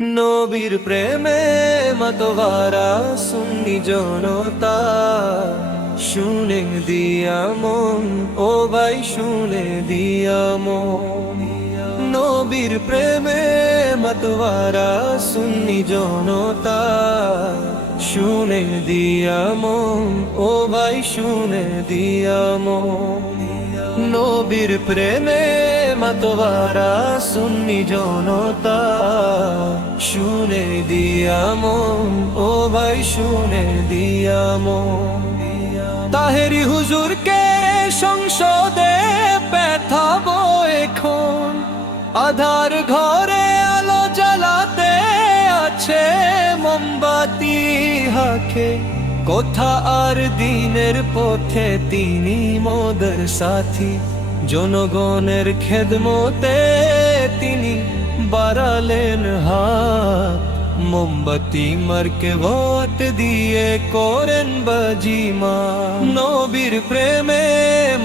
নবীর প্রেমে মতবারা সুন্নি জনতা, শুনে দিয়া মন, ও ভাই শুনে দিয়া মন। নবীর প্রেমে মতবারা সুন্নি জনতা, শুনে দিয়া মন, ও ভাই শুনে দিয়া মন। নবীর প্রেমে মতবারা সুন্নি জনতা, শুনে দিয়া মন, ও ভাই শুনে দিয়া মন। তাহেরি হুজুরকে সংসদে পেঠাবো এখন, আধার ঘরে আলো জ্বালাতে আছে মোমবাতি হাকে। কোথা আর দিনের পথে তিনি মোদের সাথী, জনগণের খেদমতে তিনি বাড়ালেন হাত। মোমবাতি মার্কে ভোট দিয়ে করেন বাজিমা। নবীর প্রেমে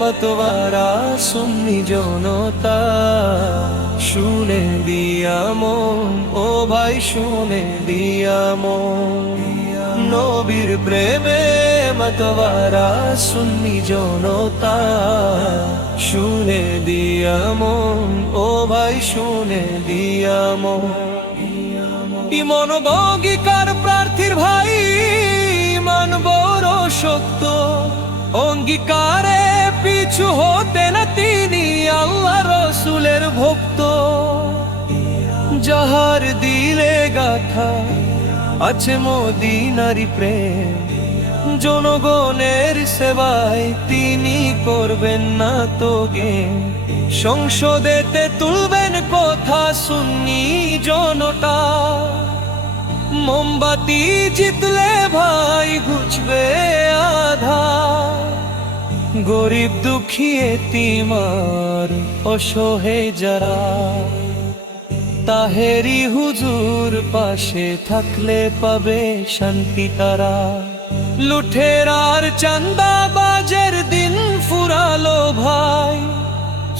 মতবারা সুন্নি জনতা, শুনে দিয়া মন, ও ভাই শুনে দিয়া মন। নবীর প্রেমে মতবারা সুন্নি জনতা, শুনে দিয়া মন, ও ভাই শুনে দিয়া মন। ইমন বঙ্গীকার প্রার্থীর ভাই, ইমান বড় শক্ত, অঙ্গীকারে পিছু হতে না তিনি আল্লাহ রসুলের ভক্ত। যাহার দিলে গাথা আছে মদিনারি প্রেম, জনগণের সেবায় তিনি করবেন না তো জ্ঞান। সংসদেতে তুলবেন কথা সুন্নি জনতা, মোমবাতি জিতলে ভাই ঘুচবে আধা। গরিব দুঃখী এতিমার অসহে যারা, তাহেরি হুজুর পাশে থাকলে পাবে শান্তি তারা। লুঠেরার চাঁদাবাজের দিন ফুরালো ভাই,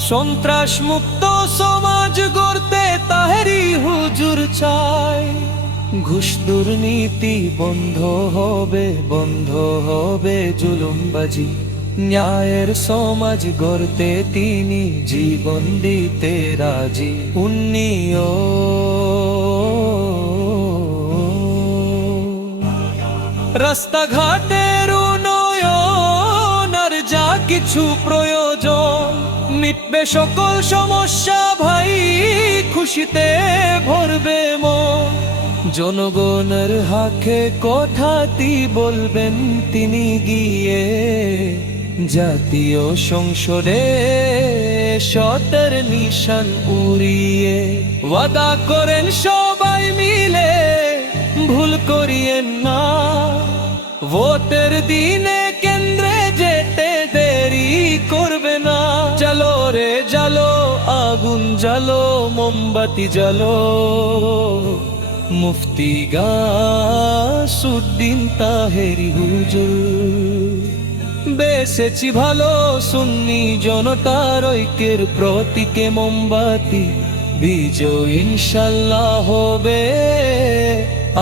সন্ত্রাস মুক্ত সমাজ গড়তে তাহেরি হুজুর চায়। ঘুষ দুর্নীতি বন্ধ হবে জুলুমবাজি। ন্যায়ের সমাজ গড়তে তিনি জীবন দিতে রাজি। রাস্তাঘাটের উন্নয়ন আর যা কিছু প্রয়োজন, মিটবে সকল সমস্যা ভাই, খুশিতে ভরবে মন। জনগণের হাকে কথাটি বলবেন তিনি গিয়ে, জাতীয় সংসদে সতের নিশান উড়িয়ে। ওয়াদা করেন সবাই মিলে ভুল করিয়েন না, ভোটের দিনে কেন্দ্রে যেতে দেরি করবে না। চলো রে জালো, আগুন জালো, মোমবাতি জালো। মুফতি গাসউদ্দিন তাহেরি হুজুর, বেসেছি ভালো সুন্নি জনতার ঐক্যের প্রতীকে মোমবাতি। বিজয় ইনশাল্লাহ হবে,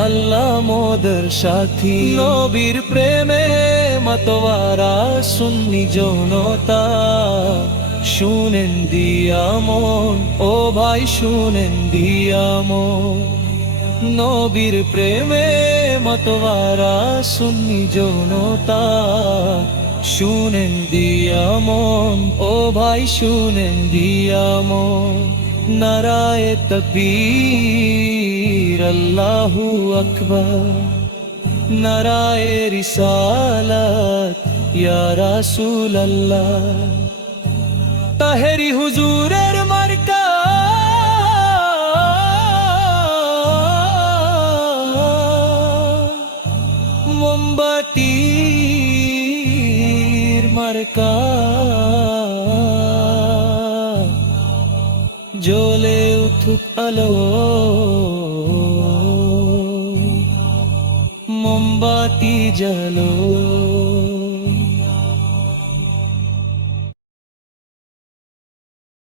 আল্লাহ মোদের সাথী। নবীর প্রেমে মতবারা সুন্নি জনতা, শুনেন দিয়া মন, ও ভাই শুনেন দিয়া মন। নবীর প্রেমে মতবারা সুন্নি জনতা, শুনেন দিয়া মন, ও ভাই শুনেন দিয়া মন। নারায়ে তাকবীর আল্লাহু আকবার, নারায়ে রিসালাত ইয়া রাসূলুল্লাহ। তাহেরি হুজুরের মার্কা মোমবাতির মার্কা, জ্বলে উঠুক আলো, মোমবাতি জ্বালো।